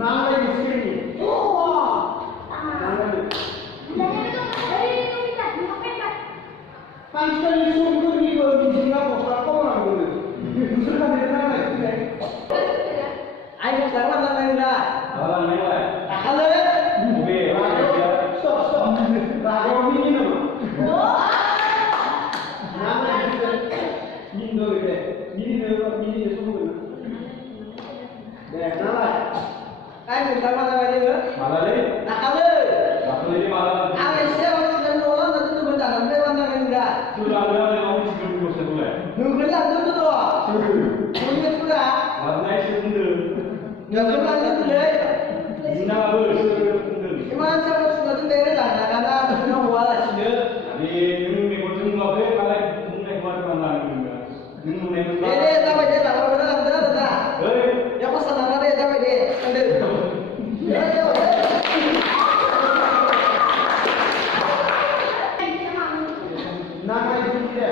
Nada de sini. Pantai sungguh di Singapura, kau orang boleh. Justru kan dia nana itu. Ayo sekarang mana main dah? Awal main lah. Halo. Oke. Stop. Raja ini nama. Nama itu Nindo itu. Ini semua. Deh, nama. Ayo sekarang mana main dah? Mana lagi? Halo. Satu lagi malam. Ayo siapa sudah nolong dan tu benar. Sampai mana main dah? Sudah ada yang mau cium dulu sebelum. Nunggulah tu tu. Punya sudah. Warna itu Nggak pernah itu deh. Guna apa? Gimana siapa sudah tu beri lah. Karena sudah wala sih. Jadi ini macam apa? Kalau ini buat mana juga. Ini Deh, sampai deh lah. Kalau benar benar dah. Ya pesan apa deh sampai deh. Ambil. Ya. Nama itu dia.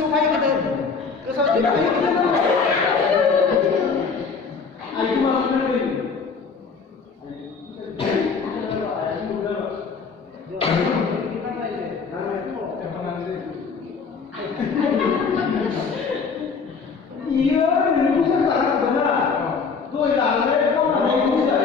kesukaikan kesukaikan itu maksudnya ini iya ini bisa sangat benar tuh yang ada kok ada yang bisa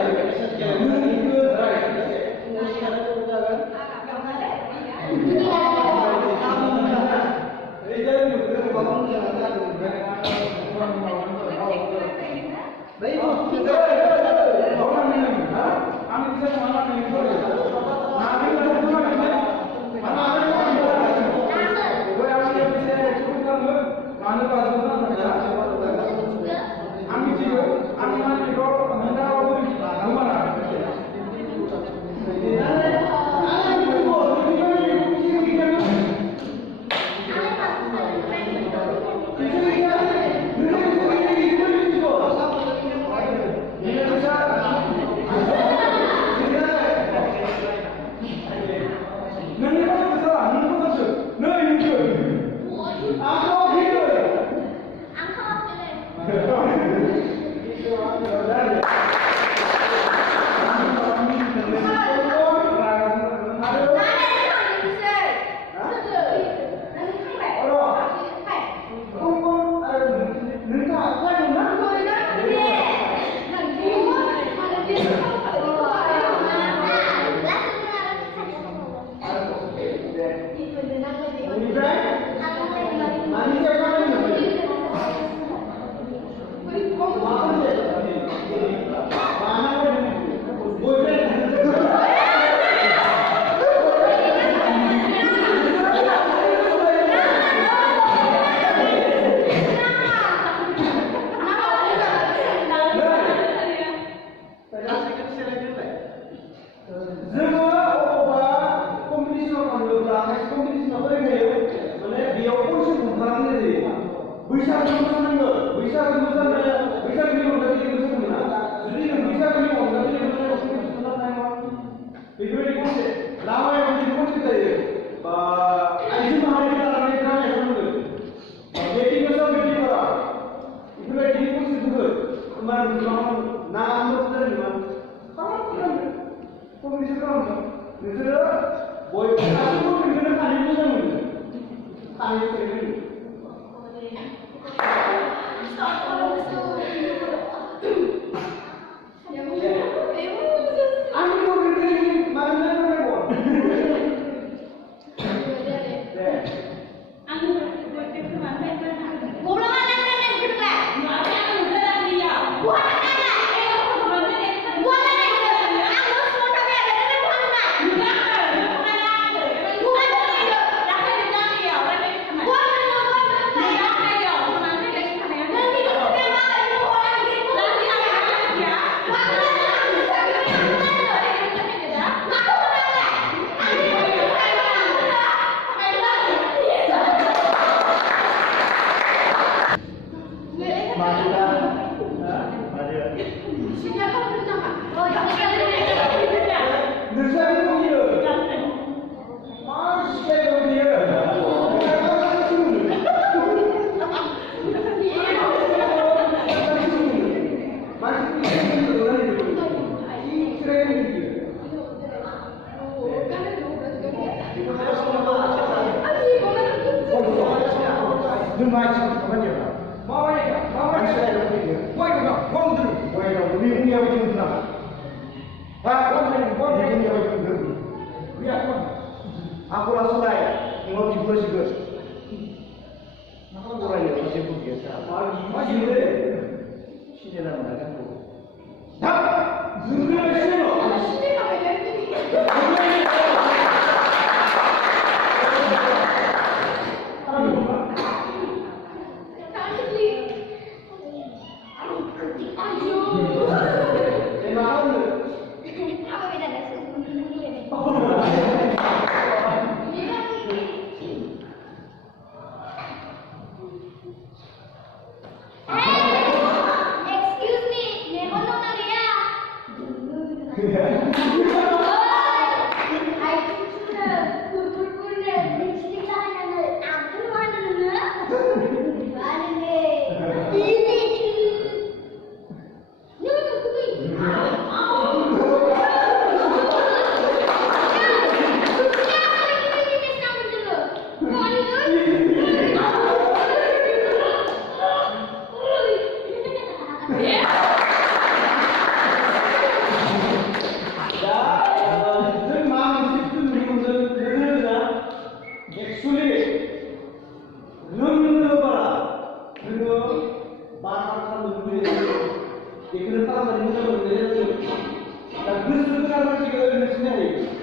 ya itu aku langsung naik mau juga maka kurang ya masih biasa masih deh sini lah mereka tuh dah zumbi sini loh sini apa jadi 믿는 사람들이 문제를 내려주고 그 순간을 지금 신앙이